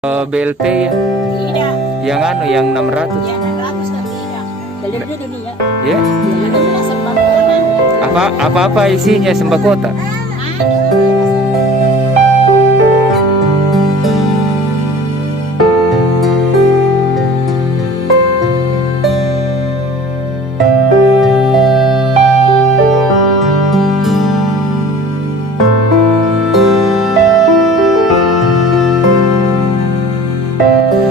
BLT ya? Tidak. Yang anu yang 600. Ya 600 kan tidak. Dalam dia dunia. Ya? Ya ada sembako kan. Apa isinya sembako tak?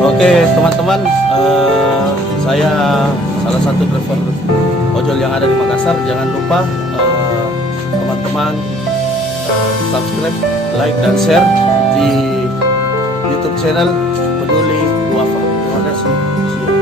Oke teman-teman, saya salah satu driver ojol yang ada di Makassar. Jangan lupa teman-teman subscribe, like dan share di YouTube channel Peduli Duafa. Terima kasih. See you.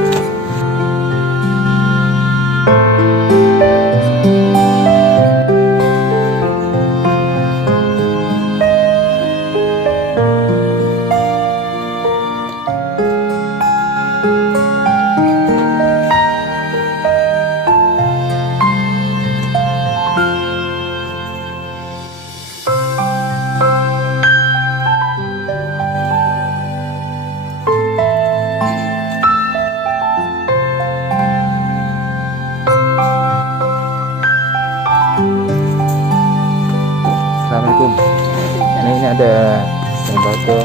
Assalamualaikum. Nah, ini ada sembako.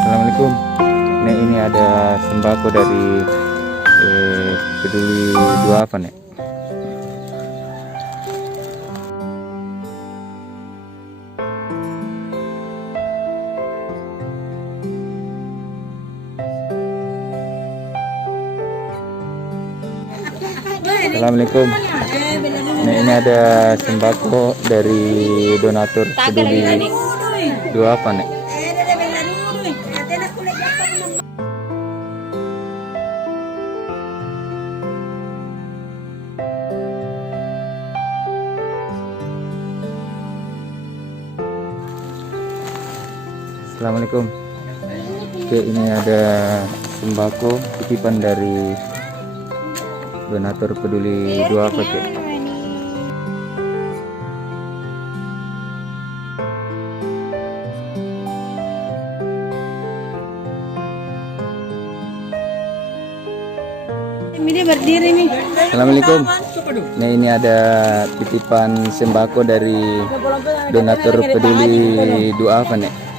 Assalamualaikum. Nah, ini ada sembako dari Peduli Duafa nih. Assalamualaikum. Nah, ini ada sembako dari donatur Peduli Duafa nih. Assalamualaikum. Oke, ini ada sembako titipan dari donatur Peduli Duafa. Ini berdiri nih. Assalamualaikum. Nah, ini ada titipan sembako dari donatur Peduli Duafa nih.